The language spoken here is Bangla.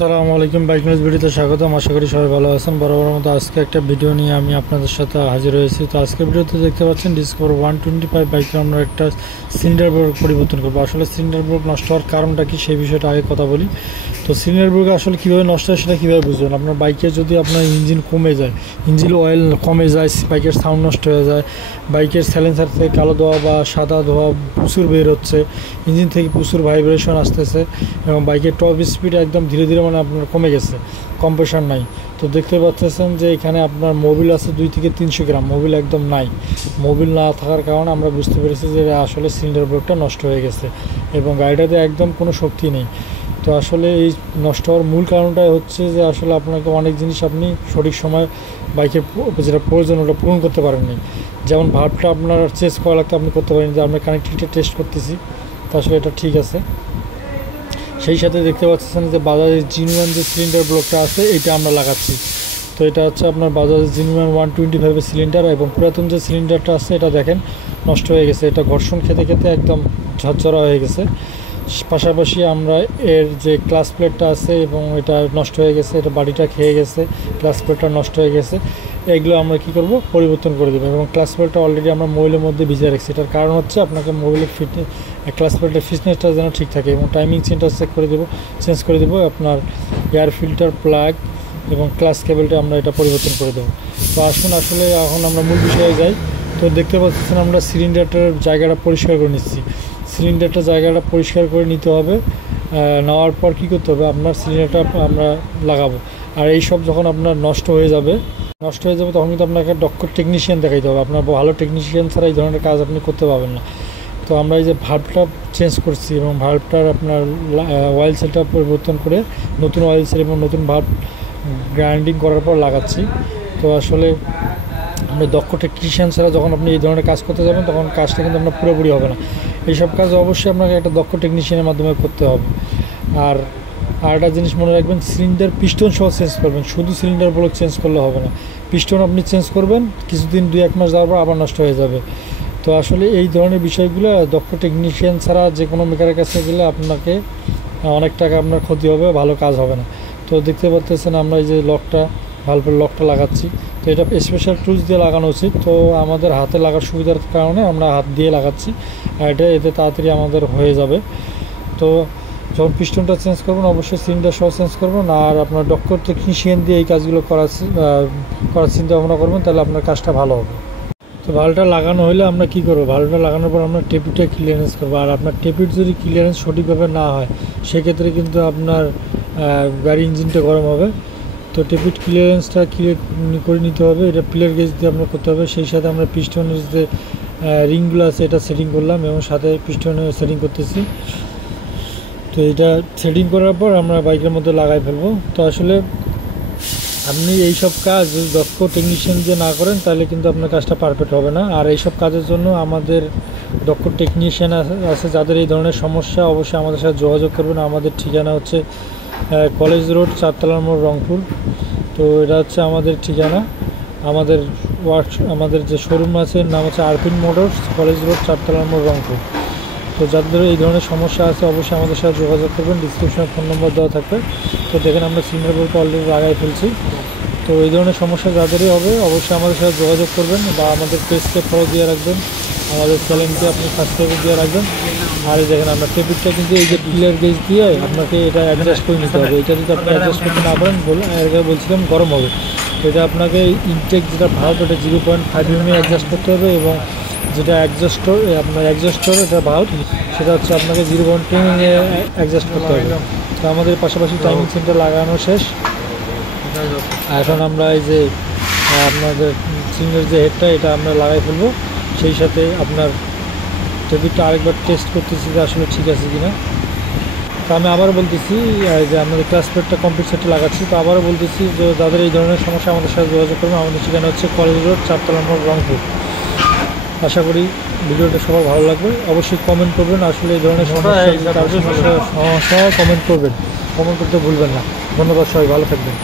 আসসালামু আলাইকুম, বাইক নিউজ ভিডিওতে স্বাগতম। আশা করি সবাই ভালো আছেন। বরাবর মতো আজকে একটা ভিডিও নিয়ে আমি আপনাদের সাথে হাজির হয়েছি। তো আজকে ভিডিওতে দেখতে পাচ্ছেন ডিসকভার 125 বাইকে আমরা একটা সিলিন্ডার ব্রেক পরিবর্তন করবো। আসলে সিলিন্ডার ব্রেক নষ্ট হওয়ার কারণটা কি সেই বিষয়টা আগে কথা বলি। তো সিলিন্ডার ব্রেক আসলে কীভাবে নষ্ট হয় সেটা কীভাবে বুঝবেন। আপনার বাইকে যদি আপনার ইঞ্জিন কমে যায়, ইঞ্জিন অয়েল কমে যায়, বাইকের সাউন্ড নষ্ট হয়ে যায়, বাইকের সাইলেন্সার থেকে কালো ধোঁয়া বা সাদা ধোঁয়া প্রচুর বের হচ্ছে, ইঞ্জিন থেকে প্রচুর ভাইব্রেশন আসতেছে এবং বাইকের টপ স্পিড একদম ধীরে ধীরে আপনার কমে গেছে, কম্প্রেশন নাই। তো দেখতে পাচ্ছেন যে এখানে আপনার মোবিল আছে 2 থেকে 300 গ্রাম, মোবিল একদম নাই। মোবিল না থাকার কারণে আমরা বুঝতে পেরেছি যে আসলে সিলিন্ডার ব্রেকটা নষ্ট হয়ে গেছে এবং গাড়িটাতে একদম কোনো শক্তি নেই। তো আসলে এই নষ্ট হওয়ার মূল কারণটাই হচ্ছে যে আসলে আপনাকে অনেক জিনিস আপনি সঠিক সময় বাইকের যেটা প্রয়োজন ওটা পূরণ করতে পারেননি। যেমন ভাল্বটা আপনার চেঞ্জ করা লাগতো, আপনি করতে পারেন। যে আমরা কানেক্টিভিটি টেস্ট করতেছি, তো আসলে এটা ঠিক আছে। সেই সাথে দেখতে পাচ্ছেন যে বাজাজের জিনুয়ান যে সিলিন্ডার ব্লকটা আছে এটা আমরা লাগাচ্ছি। তো এটা হচ্ছে আপনার বাজাজের জিনুয়ান 125 সিলিন্ডার এবং পুরাতন যে সিলিন্ডারটা আছে এটা দেখেন নষ্ট হয়ে গেছে। এটা ঘর্ষণ খেতে খেতে একদম ঝরঝরা হয়ে গেছে। পাশাপাশি আমরা এর যে ক্লাস প্লেটটা আছে এবং এটা নষ্ট হয়ে গেছে, এটা বাড়িটা খেয়ে গেছে, ক্লাস প্লেটটা নষ্ট হয়ে গেছে। এগুলো আমরা কি করব, পরিবর্তন করে দেবো। এবং ক্লাস প্লেটটা অলরেডি আমরা মোবিলের মধ্যে ভিজিয়ে রাখছি। এটার কারণ হচ্ছে আপনাকে মোবিলের ক্লাস প্লেটের ফিটনেসটা যেন ঠিক থাকে এবং টাইমিং চেঞ্জ চেঞ্জ করে দেবো। আপনার এয়ার ফিল্টার, প্লাগ এবং ক্লাস কেবলটা আমরা এটা পরিবর্তন করে দেবো। তো আসুন আসলে এখন আমরা মূল বিষয়ে যাই। তো দেখতে পাচ্ছেন আমরা সিলিন্ডারটার জায়গাটা পরিষ্কার করে নিচ্ছি। সিলিন্ডারটা জায়গাটা পরিষ্কার করে নিতে হবে। নেওয়ার পর কী করতে হবে, আপনার সিলিন্ডারটা আমরা লাগাবো। আর এই সব যখন আপনার নষ্ট হয়ে যাবে তখন কিন্তু আপনাকে দক্ষ টেকনিশিয়ান দেখাইতে হবে। আপনার ভালো টেকনিশিয়ান ছাড়া এই ধরনের কাজ আপনি করতে পারবেন না। তো আমরা এই যে ভাল্বটা চেঞ্জ করছি এবং ভাল্বটার আপনার অয়েল সেলটা পরিবর্তন করে নতুন অয়েল সেল এবং নতুন ভাল্ব গ্রাইন্ডিং করার পর লাগাচ্ছি। তো আসলে আমরা দক্ষ টেকনিশিয়ান ছাড়া যখন আপনি এই ধরনের কাজ করতে যাবেন তখন কাজটা কিন্তু আপনার পুরোপুরি হবে না। এইসব কাজ অবশ্যই আপনাকে একটা দক্ষ টেকনিশিয়ানের মাধ্যমে করতে হবে। আর একটা জিনিস মনে রাখবেন, সিলিন্ডার পিস্টন সহ চেঞ্জ করবেন, শুধু সিলিন্ডার ব্লক চেঞ্জ করলে হবে না। পিস্টন আপনি চেঞ্জ করবেন, কিছুদিন 2-1 মাস যাওয়ার পর আবার নষ্ট হয়ে যাবে। তো আসলে এই ধরনের বিষয়গুলো দক্ষ টেকনিশিয়ান ছাড়া যে কোনো মেকারের কাছে গেলে আপনাকে অনেক টাকা আপনার ক্ষতি হবে, ভালো কাজ হবে না। তো দেখতে পাচ্ছেন আমরা এই যে ভাল্বের লকটা লাগাচ্ছি। তো এটা স্পেশাল টুলস দিয়ে লাগানো উচিত। তো আমাদের হাতে লাগার সুবিধার কারণে আমরা হাত দিয়ে লাগাচ্ছি, আর এতে তাড়াতাড়ি আমাদের হয়ে যাবে। তো যখন পিস্টনটা চেঞ্জ করবেন অবশ্যই সিলিন্ডার সহ চেঞ্জ করবেন। আর আপনার দক্ষ টেকনিশিয়ান দিয়ে এই কাজগুলো করার চিন্তা ভাবনা করবেন, তাহলে আপনার কাজটা ভালো হবে। তো ভাল্বটা লাগানো হলে আমরা কি করবো, ভাল্বটা লাগানোর পর আমরা টেপিটটা ক্লিয়ারেন্স করবো। আর আপনার টেপিট যদি ক্লিয়ারেন্স সঠিকভাবে না হয় সেক্ষেত্রে কিন্তু আপনার গাড়ি ইঞ্জিনটা গরম হবে। তো টেপিট ক্লিয়ারেন্সটা ক্লিয়ার করে নিতে হবে। এটা প্লেয়ার গেজ দিয়ে আমরা করতে হবে। সেই সাথে আমরা পিস্টনের যে রিংগুলো আছে এটা সেটিং করলাম এবং সাথে পিস্টনে সেটিং করতেছি। তো এটা সেটিং করার পর আমরা বাইকের মধ্যে লাগাই ফেলবো। তো আসলে আপনি এইসব কাজ যদি দক্ষ টেকনিশিয়ান দিয়ে না করেন তাহলে কিন্তু আপনার কাজটা পারফেক্ট হবে না। আর এইসব কাজের জন্য আমাদের দক্ষ টেকনিশিয়ান আছে যাদের এই ধরনের সমস্যা, অবশ্যই আমাদের সাথে যোগাযোগ করবেন। আমাদের ঠিকানা হচ্ছে কলেজ রোড, 4তলা মোড়, রংপুর। তো এটা হচ্ছে আমাদের ঠিকানা। আমাদের যে শোরুম আছে নাম হচ্ছে আরপিন মোটরস, কলেজ রোড, 4তলা মোড়, রংপুর। তো যাদের এই ধরনের সমস্যা আছে অবশ্যই আমাদের সাথে যোগাযোগ করবেন। ডিসক্রিপশনে ফোন নম্বর দেওয়া থাকবে। তো দেখেন আমরা সিলিন্ডার ব্রেকটা অলরেডি লাগাই ফেলছি। তো এই ধরনের সমস্যা যাদেরই হবে অবশ্যই আমাদের সাথে যোগাযোগ করবেন বা আমাদের পেজকে ফলো দিয়ে রাখবেন, আমাদের চ্যানেলকে আপনি সাবস্ক্রাইব দিয়ে রাখবেন। আর এই দেখেন আমরা টেপিটটা কিন্তু এই যে প্লেয়ার গেজ দিয়ে আপনাকে এটা অ্যাডজাস্ট করে নিতে হবে। এটা যদি আপনি অ্যাডজাস্ট করতে না পারেন বলছিলাম গরম হবে। তো এটা আপনাকে ইনটেক যেটা ভাল্ব এটা 0.5 mm অ্যাডজাস্ট করতে হবে এবং যেটা আপনার অ্যাডজাস্টর এটা ভাল্ব সেটা হচ্ছে আপনাকে 0.10 mm অ্যাডজাস্ট করতে হবে। তো আমাদের পাশাপাশি টাইমিং সেন্টার লাগানো শেষ। এখন আমরা এই যে আপনাদের সিলিন্ডার যে হেডটা এটা আমরা লাগাই ফেলবো। সেই সাথে আপনার টেপিটটা আরেকবার টেস্ট করতেছি যে আসলে ঠিক আছে কিনা। তো আমি আবারও বলতেছি যে আমাদের ক্লাস প্লেটটা কমপ্লিট সেটে লাগাচ্ছি। তো আবারও বলতেছি যে যাদের এই ধরনের সমস্যা আমাদের সাথে যোগাযোগ করবেন। আমাদের ঠিকানা হচ্ছে কলেজ রোড, 4তলা মোড়, রংপুর। আশা করি ভিডিওটা সবার ভালো লাগবে। অবশ্যই কমেন্ট করবেন, আসলে এই ধরনের সমস্যা কমেন্ট করতে ভুলবেন না। ধন্যবাদ, সবাই ভালো থাকবেন।